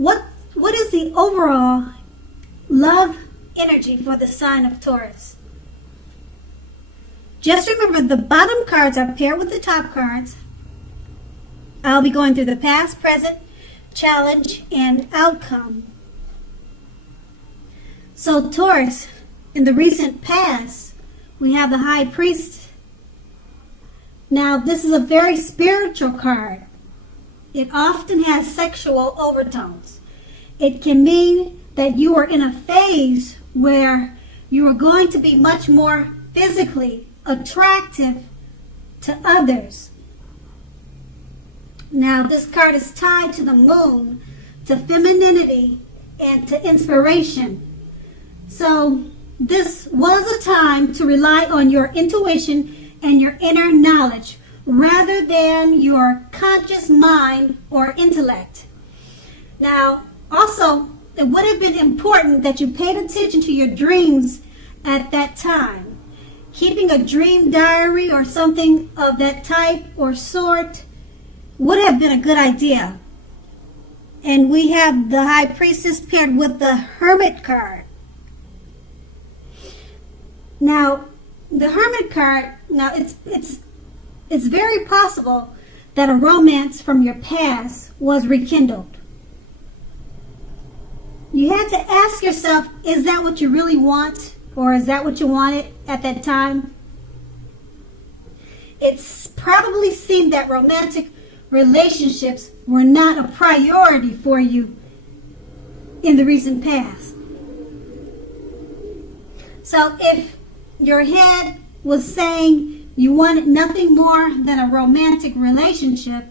what is the overall love energy for the sign of Taurus? Just remember, the bottom cards are paired with the top cards. I'll be going through the past, present, challenge, and outcome. So Taurus, in the recent past, we have the High Priest. Now, this is a very spiritual card. It often has sexual overtones. It can mean that you are in a phase where you are going to be much more physically attractive to others. Now, this card is tied to the moon, to femininity, and to inspiration. So, this was a time to rely on your intuition and your inner knowledge rather than your conscious mind or intellect. Now, also, it would have been important that you paid attention to your dreams at that time. Keeping a dream diary or something of that type or sort would have been a good idea. And we have the High Priestess paired with the Hermit card. Now, the Hermit card, now it's very possible that a romance from your past was rekindled. You had to ask yourself, is that what you really want? Or is that what you wanted at that time? It's probably seemed that romantic relationships were not a priority for you in the recent past. So if your head was saying you wanted nothing more than a romantic relationship,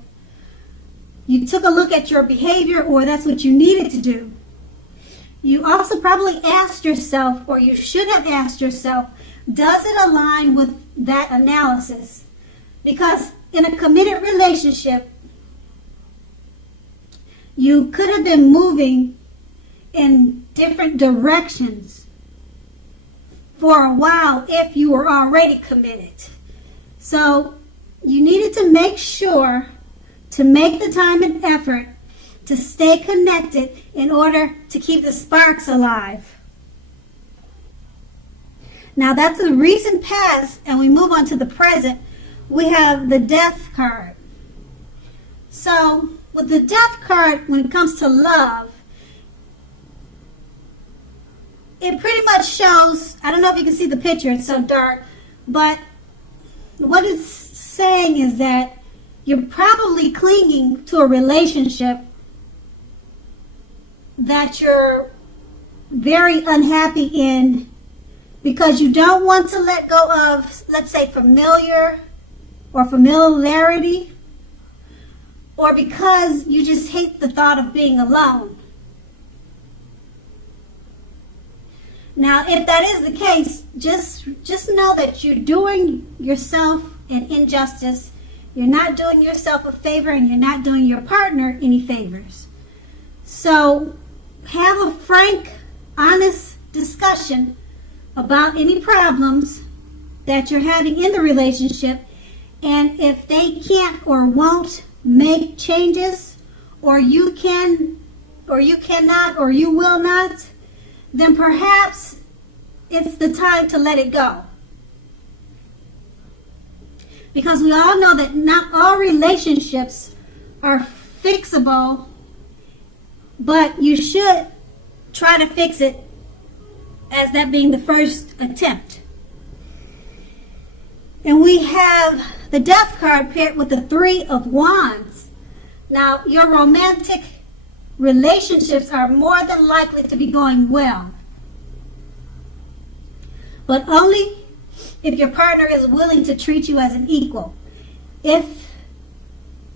you took a look at your behavior, or that's what you needed to do. You also probably asked yourself, or you should have asked yourself, does it align with that analysis? Because in a committed relationship, you could have been moving in different directions for a while if you were already committed. So you needed to make sure to make the time and effort to stay connected in order to keep the sparks alive. Now that's the recent past, and we move on to the present. We have the Death card. So with the Death card, when it comes to love, it pretty much shows, I don't know if you can see the picture, it's so dark, but what it's saying is that you're probably clinging to a relationship that you're very unhappy in because you don't want to let go of, let's say, familiarity, or because you just hate the thought of being alone. Now, if that is the case, just know that you're doing yourself an injustice. You're not doing yourself a favor, and you're not doing your partner any favors. So have a frank, honest discussion about any problems that you're having in the relationship, and if they can't or won't make changes, or you can, or you cannot, or you will not, then perhaps it's the time to let it go. Because we all know that not all relationships are fixable, but you should try to fix it as that being the first attempt. And we have the Death card paired with the Three of Wands. Now, your romantic relationships are more than likely to be going well, but only if your partner is willing to treat you as an equal. If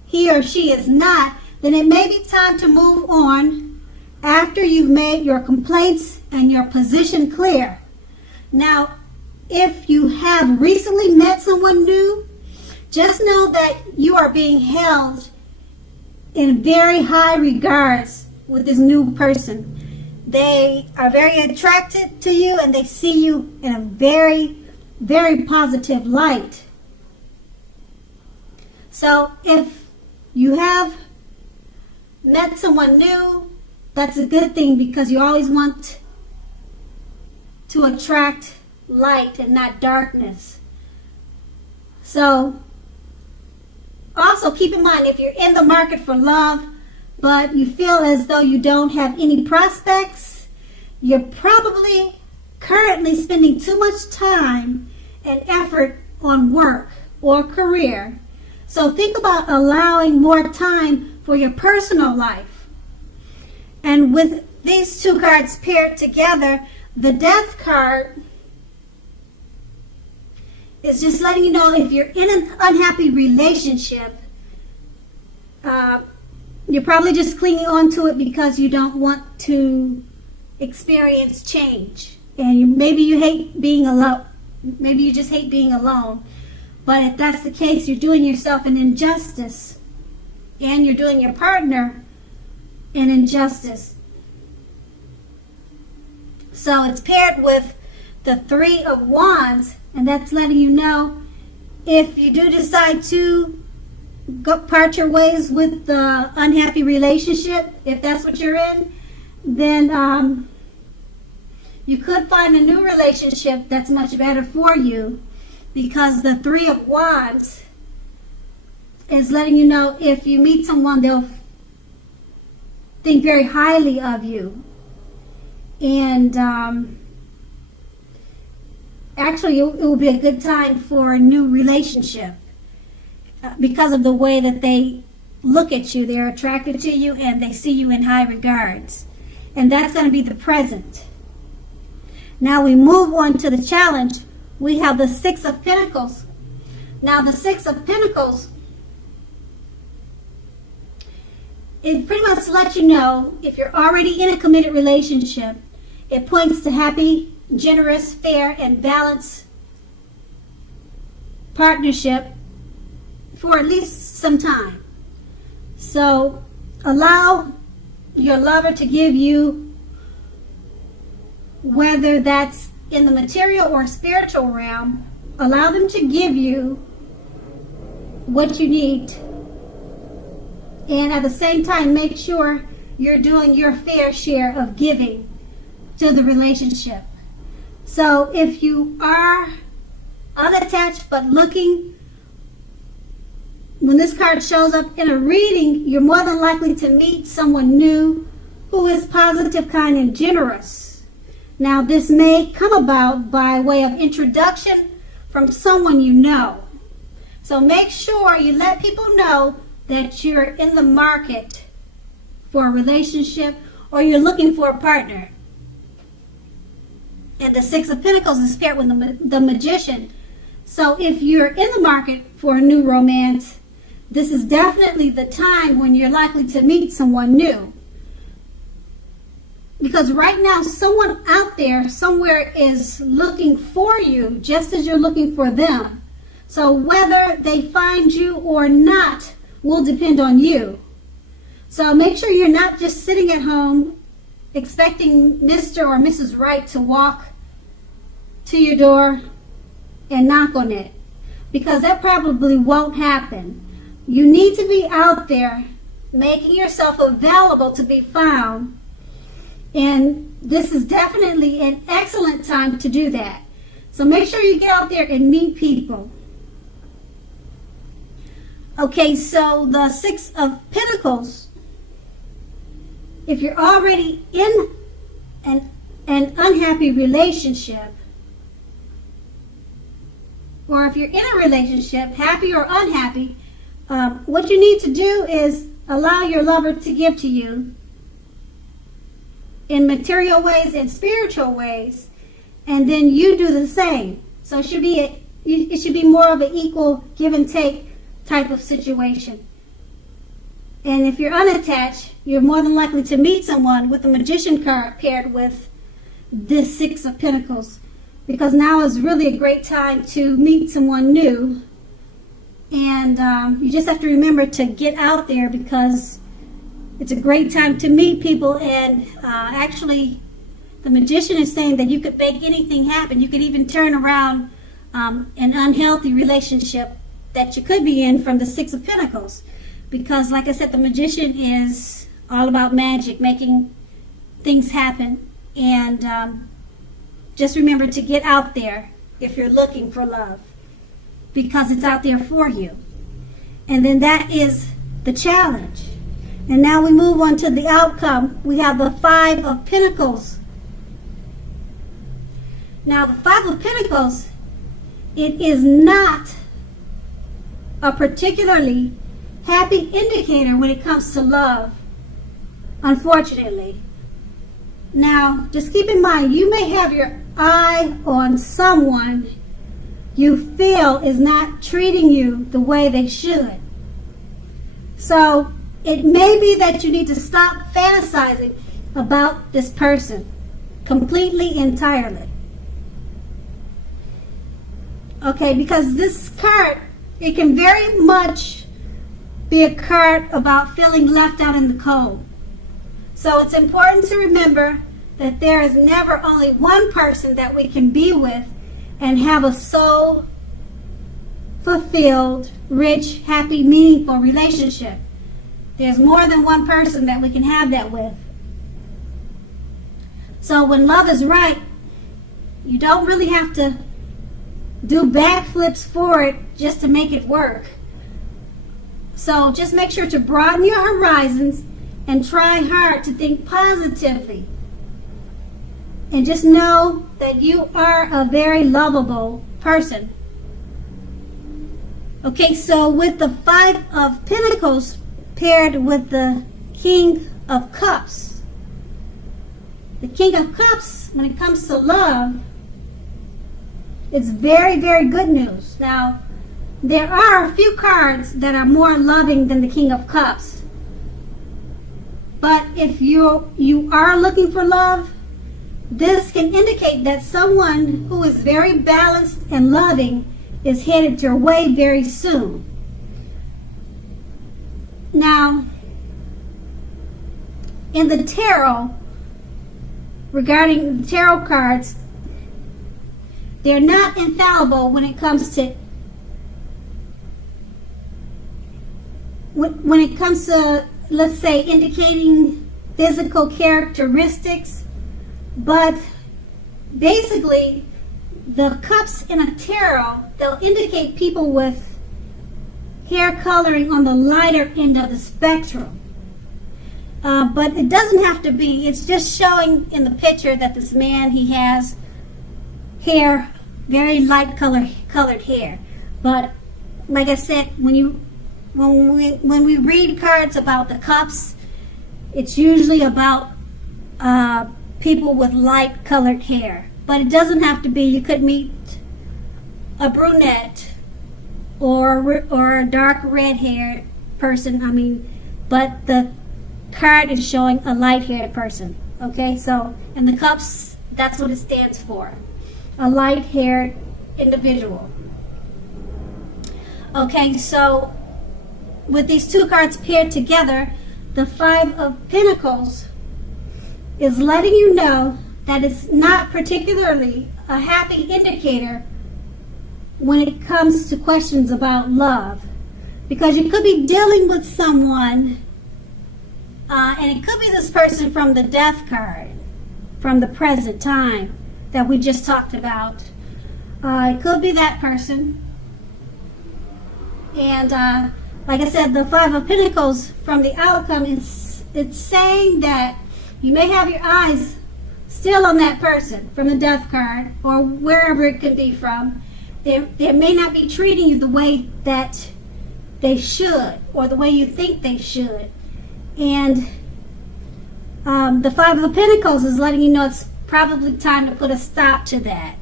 he or she is not, then it may be time to move on after you've made your complaints and your position clear. Now, if you have recently met someone new, just know that you are being held in very high regards with this new person. They are very attracted to you, and they see you in a very, very positive light. So if you have met someone new that's a good thing because you always want to attract light and not darkness. So also keep in mind, if you're in the market for love, but you feel as though you don't have any prospects, you're probably currently spending too much time and effort on work or career. So think about allowing more time for your personal life. And with these two cards paired together, the Death card is just letting you know if you're in an unhappy relationship, you're probably just clinging on to it because you don't want to experience change. And maybe you hate being alone. Maybe you just hate being alone. But if that's the case, you're doing yourself an injustice. And you're doing your partner an injustice. So it's paired with the Three of Wands. And that's letting you know if you do decide to go part your ways with the unhappy relationship, if that's what you're in, then you could find a new relationship that's much better for you, because the Three of Wands is letting you know if you meet someone, they'll think very highly of you. And actually, it will be a good time for a new relationship because of the way that they look at you. They're attracted to you and they see you in high regards. And that's going to be the present. Now we move on to the challenge. We have the Six of Pentacles. Now the Six of Pentacles, it pretty much lets you know if you're already in a committed relationship. It points to happy, generous, fair, and balanced partnership for at least some time. So allow your lover to give you, whether that's in the material or spiritual realm, allow them to give you what you need. And at the same time, make sure you're doing your fair share of giving to the relationship. So if you are unattached but looking, when this card shows up in a reading, you're more than likely to meet someone new who is positive, kind, and generous. Now this may come about by way of introduction from someone you know. So make sure you let people know that you're in the market for a relationship or you're looking for a partner. And the Six of Pentacles is paired with the Magician. So if you're in the market for a new romance, this is definitely the time when you're likely to meet someone new. Because right now, someone out there somewhere is looking for you just as you're looking for them. So whether they find you or not will depend on you. So make sure you're not just sitting at home expecting Mr. or Mrs. Right to walk to your door and knock on it, because that probably won't happen. You need to be out there making yourself available to be found, and this is definitely an excellent time to do that. So make sure you get out there and meet people. Okay, so the Six of Pentacles, if you're already in an unhappy relationship, or if you're in a relationship, happy or unhappy, what you need to do is allow your lover to give to you in material ways and spiritual ways, and then you do the same. So it should be more of an equal give and take type of situation. And if you're unattached, you're more than likely to meet someone with the Magician card paired with this Six of Pentacles, because now is really a great time to meet someone new. And you just have to remember to get out there, because it's a great time to meet people. And actually, the Magician is saying that you could make anything happen. You could even turn around an unhealthy relationship that you could be in from the Six of Pentacles. Because like I said, the Magician is all about magic, making things happen. And just remember to get out there if you're looking for love, because it's out there for you. And then that is the challenge. And now we move on to the outcome. We have the Five of Pentacles. Now the Five of Pentacles, it is not a particularly happy indicator when it comes to love, unfortunately. Now, just keep in mind, you may have your eye on someone you feel is not treating you the way they should. So, it may be that you need to stop fantasizing about this person completely, entirely. Okay, because this card, it can very much be a card about feeling left out in the cold. So it's important to remember that there is never only one person that we can be with and have a soul fulfilled, rich, happy, meaningful relationship. There's more than one person that we can have that with. So when love is right, you don't really have to do backflips for it just to make it work. So just make sure to broaden your horizons and try hard to think positively. And just know that you are a very lovable person. Okay, so with the Five of Pentacles paired with the King of Cups. The King of Cups, when it comes to love, it's very, very good news. Now, there are a few cards that are more loving than the King of Cups. But if you are looking for love, this can indicate that someone who is very balanced and loving is headed your way very soon. Now, in the tarot, regarding the tarot cards, they're not infallible when it comes to let's say, indicating physical characteristics, but basically the cups in a tarot, they'll indicate people with hair coloring on the lighter end of the spectrum. But it doesn't have to be. It's just showing in the picture that this man, he has hair, very light colored hair. But like I said, when we read cards about the cups, it's usually about people with light colored hair. But it doesn't have to be. You could meet a brunette or a dark red haired person. But the card is showing a light haired person. Okay, so, and the cups, that's what it stands for. A light haired individual. Okay, so with these two cards paired together, the Five of Pentacles is letting you know that it's not particularly a happy indicator when it comes to questions about love. Because you could be dealing with someone, and it could be this person from the Death card, from the present time that we just talked about. It could be that person. And like I said, the Five of Pentacles from the outcome, it's saying that you may have your eyes still on that person from the Death card, or wherever it could be from. They may not be treating you the way that they should, or the way you think they should. And the Five of Pentacles is letting you know it's probably time to put a stop to that.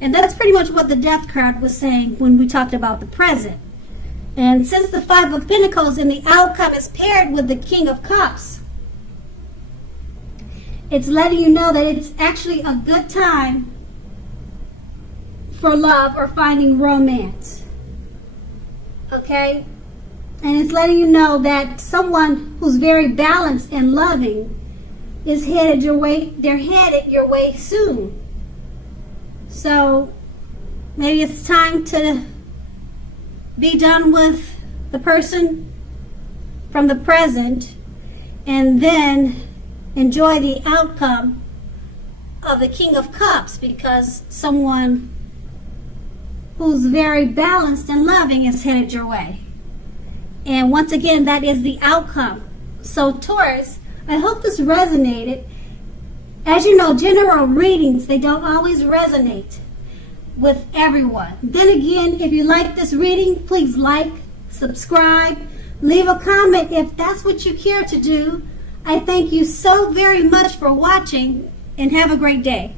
And that's pretty much what the Death card was saying when we talked about the present. And since the Five of Pentacles in the outcome is paired with the King of Cups, it's letting you know that it's actually a good time for love or finding romance. Okay? And it's letting you know that someone who's very balanced and loving is headed your way. They're headed your way soon. So maybe it's time to be done with the person from the present and then enjoy the outcome of the King of Cups, because someone who's very balanced and loving is headed your way. And once again, that is the outcome. So Taurus, I hope this resonated. As you know, general readings, they don't always resonate with everyone. Then again, if you like this reading, please like, subscribe, leave a comment if that's what you care to do. I thank you so very much for watching, and have a great day.